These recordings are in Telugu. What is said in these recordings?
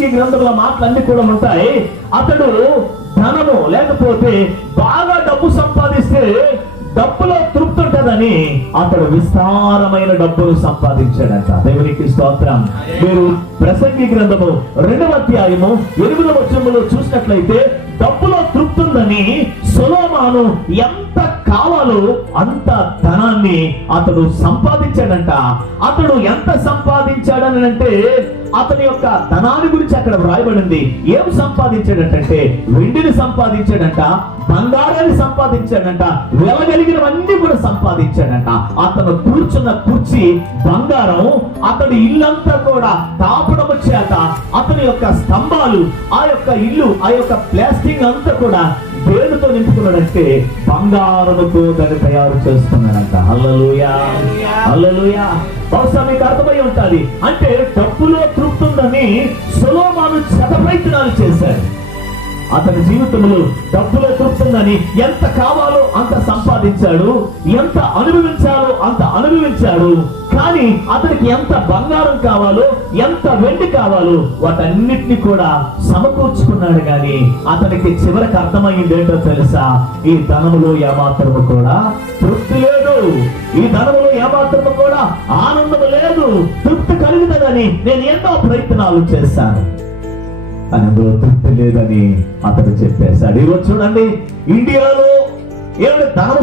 ప్రసంగి గ్రంథంలో మాటలన్నీ కూడా ఉంటాయి. అతడు ధనము లేకపోతే బాగా డబ్బు సంపాదిస్తే డబ్బులో తృప్తి ఉంటుందని అతడు విస్తారమైన డబ్బును సంపాదించాడంట. దేవునికి స్తోత్రం. మీరు ప్రసంగి గ్రంథము 2వ అధ్యాయము 8వ వచనములో చూసినట్లయితే డబ్బులో తృప్తి ఉందని సొలొమోను ఎంత కావాలో అంత ధనాన్ని అతడు సంపాదించాడంట. అతడు ఎంత సంపాదించాడని అంటే అతని యొక్క ధనాన్ని గురించి అక్కడ వ్రాయబడింది. ఏం సంపాదించాడంటే వెండిని సంపాదించాడంట, బంగారాన్ని సంపాదించాడంట, వెలగలిగినవన్నీ కూడా సంపాదించాడంట. అతను కూర్చున్న కుర్చీ బంగారం, అతడి ఇల్లంతా కూడా తాపడము చేత అతని యొక్క స్తంభాలు, ఆ యొక్క ఇల్లు, ఆ యొక్క ప్లాస్టింగ్ అంతా కూడా దేనితో నింపుకున్నాడంటే బంగారముతో దాన్ని తయారు చేసుకున్నాడంట. హల్లెలూయా, హల్లెలూయా. బహుశా మీకు అర్థమై ఉంటది. అంటే డబ్బులో తృప్తి ఉందని సొలొమోను శతప్రయత్నాలు చేశాడు. అతని జీవితంలో డబ్బులో తృప్తి ఉందని ఎంత కావాలో అంత సంపాదించాడు, ఎంత అనుభవించాలో అంత అనుభవించాడు. కానీ అతనికి ఎంత బంగారం కావాలో, ఎంత వెండి కావాలో వాటన్నిటిని కూడా సమకూర్చుకున్నాడు. కానీ అతనికి చివరికి అర్థమైంది ఏంటో తెలుసా? ఈ ధనములో ఏమాత్రము కూడా తృప్తి లేదు, ఈ ధనములో ఏమాత్రము కూడా ఆనందం లేదు. తృప్తి కలుగుతుందని నేను ఎన్నో ప్రయత్నాలు చేశాను, అందులో తృప్తి లేదని అతడు చెప్పేశాడు. ఈరోజు చూడండి, ఇండియాలో ఏమిటి ధనం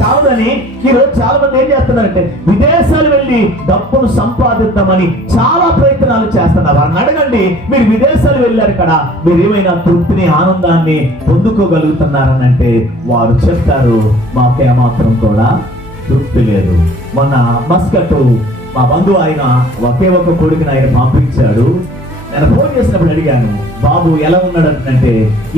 చాలదని ఈరోజు చాలా మంది ఏం చేస్తున్నారంటే విదేశాలు వెళ్ళి డబ్బును సంపాదిద్దామని చాలా ప్రయత్నాలు చేస్తున్నారు. వారిని అడగండి, మీరు విదేశాలు వెళ్ళారు కదా, మీరు ఏమైనా తృప్తిని, ఆనందాన్ని పొందుకోగలుగుతున్నారని అంటే వారు చెప్తారు, మాకేమాత్రం కూడా తృప్తి లేదు. మొన్న మస్కట్ మా బంధువు ఆయన ఒకే ఒక కొడుకుని ఆయన పంపించాడు. నేను ఫోన్ చేసినప్పుడు అడిగాను, బాబు ఎలా ఉన్నాడంటే,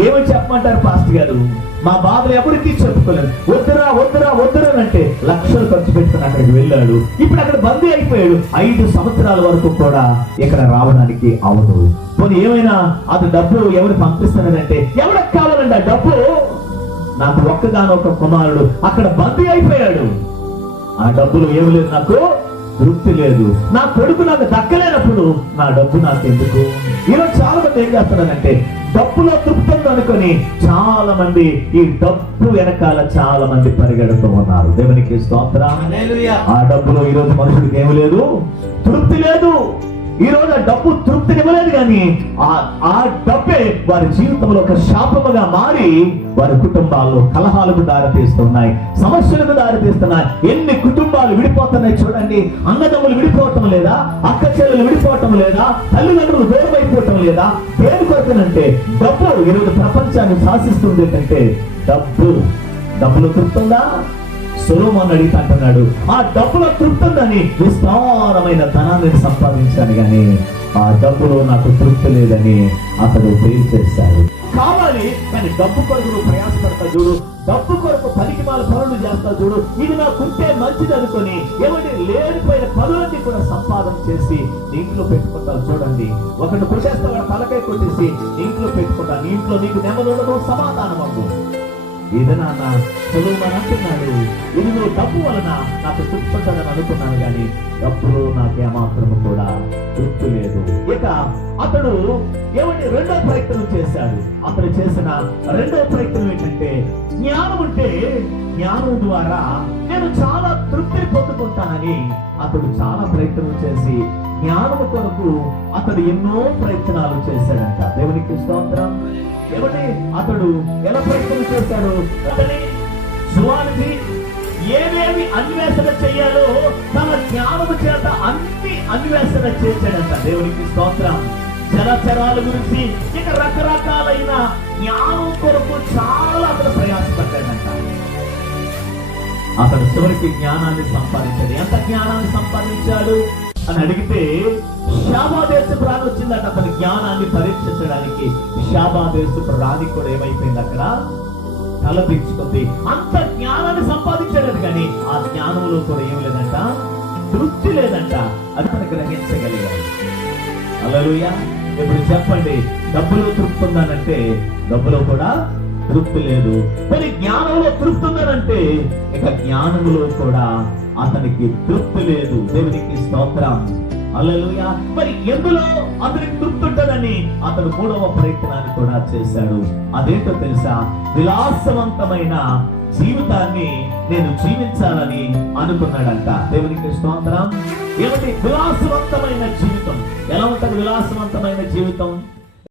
ఏమని చెప్పమంటారు పాస్టర్ గారు, మా బాబులు ఎవరికి చెప్పుకోలేదు, వద్దురా వద్దురా వద్దురా అంటే లక్షలు ఖర్చు పెట్టుకుని అక్కడికి వెళ్ళాడు. ఇప్పుడు అక్కడ బందీ అయిపోయాడు. 5 సంవత్సరాల వరకు కూడా ఇక్కడ రావడానికి అవదు. పోనీ ఏమైనా అది డబ్బు ఎవరు పంపిస్తున్నాడంటే, ఎవరికి కావాలండి ఆ డబ్బు? నాకు ఒక్కగానొక్క కుమారుడు అక్కడ బందీ అయిపోయాడు. ఆ డబ్బులు ఏమి లేదు, నాకు తృప్తి లేదు. నా కొడుకు నాకు దక్కలేనప్పుడు నా డబ్బు నాకు ఎందుకు? ఈరోజు చాలా మంది ఏం చేస్తున్నారంటే డబ్బులో తృప్తి అనుకొని చాలా మంది ఈ డబ్బు వెనకాల చాలా మంది పరిగెడుతూ ఉన్నారు. దేవునికి స్తోత్రం. ఆ డబ్బులో ఈరోజు మనుషుడికి ఏమి లేదు, తృప్తి లేదు. ఈ రోజు ఆ డబ్బు తృప్తినివ్వలేదు, కానీ ఆ డబ్బే వారి జీవితంలో ఒక శాపముగా మారి వారి కుటుంబాల్లో కలహాలకు దారితీస్తున్నాయి, సమస్యలకు దారితీస్తున్నాయి. ఎన్ని కుటుంబాలు విడిపోతున్నాయి చూడండి. అన్నదమ్ములు విడిపోవటం లేదా, అక్క చెల్లెలు విడిపోవటం లేదా, తల్లిదండ్రులు దూరం అయిపోవటం లేదా. దేని కొరకనంటే డబ్బు ఈరోజు ప్రపంచాన్ని శాసిస్తుంది. ఏంటంటే డబ్బులు తృప్తుందా? సొలొమోను అడిగితే అంటున్నాడు, ఆ డబ్బులో తృప్తి ఉందని విస్తారమైన ధనాన్ని సంపాదించాను, కానీ ఆ డబ్బులో నాకు తృప్తి లేదని అతడు చేశాడు. కావాలి కానీ డబ్బు కొరకు నువ్వు ప్రయాసపడతా చూడు, డబ్బు కొరకు పనికిమాల పనులు చేస్తా చూడు, ఇది నాకుంటే మంచిది అనుకొని ఏమంటే లేనిపోయిన పనులన్నీ కూడా సంపాదన చేసి ఇంట్లో పెట్టుకుంటావు చూడండి. ఒకటి కొట్టేస్తా, వాడు తలకాయ కొట్టేసి ఇంట్లో పెట్టుకుంటా, నీ ఇంట్లో నీకు నెమ్మది ఉండదు, సమాధానం అవ్వు. ఇది నాన్న సొలొమోను అంటున్నాడు, ఇది నువ్వు డబ్బు వలన నాకు తృప్తి ఉంటుందని అనుకున్నాను, కానీ డబ్బులో నాకేమాత్రము కూడా తృప్తి లేదు. ఇక అతడు ఏమంటే 2వ ప్రయత్నం చేశాడు. అతడు చేసిన 2వ ప్రయత్నం ఏంటంటే, జ్ఞానం ఉంటే జ్ఞానం ద్వారా నేను చాలా తృప్తిని పొందుకుంటానని అతడు చాలా ప్రయత్నం చేసి జ్ఞానము కొరకు అతడు ఎన్నో ప్రయత్నాలు చేశాడంట. దేవునికి స్తోత్రం. ఏమంటే అతడు ఎలా ప్రయత్నం చేశాడు? అతని సువానికి ఏమేమి అన్వేషణ చేయాలో తన జ్ఞానము చేత అన్ని అన్వేషణ చేశాడంట. దేవునికి స్తోత్రం. చరాచరాల గురించి ఇక రకరకాలైన జ్ఞానం కొరకు చాలా అతను ప్రయాసపడ్డాడంట. అతను చివరికి జ్ఞానాన్ని సంపాదించాడు. ఎంత జ్ఞానాన్ని సంపాదించాడు అని అడిగితే షాబా దేశపు రాణి వచ్చిందట అతని జ్ఞానాన్ని పరీక్షించడానికి. షాబా దేశపు రాణి కూడా ఏమైపోయింది, అక్కడ తలపించుకుంది. అంత జ్ఞానాన్ని సంపాదించాడు, కానీ ఆ జ్ఞానంలో కూడా ఏమి లేదంట, తృప్తి లేదంట. అది తను గ్రహించగలిగాడు. హల్లెలూయా. ఇప్పుడు చెప్పండి, డబ్బులో తృప్తి ఉందనంటే డబ్బులో కూడా తృప్తి లేదు. మరి జ్ఞానంలో తృప్తి ఉందనంటే ఇక జ్ఞానములో కూడా అతనికి తృప్తి లేదు. దేవునికి స్తోత్రం. హల్లెలూయా. మరి ఎందులో అతనికి తృప్తి ఉంటుందని అతడు 3వ ప్రయత్నాన్ని కూడా చేశాడు. అదేంటో తెలుసా? విలాసవంతమైన జీవితాన్ని నేను జీవించాలని అనుకున్నాడంట. దేవునికి స్తోత్రం. ఏమిటి విలాసవంతమైన జీవితం? ఎలా ఉంటుంది విలాసవంతమైన జీవితం?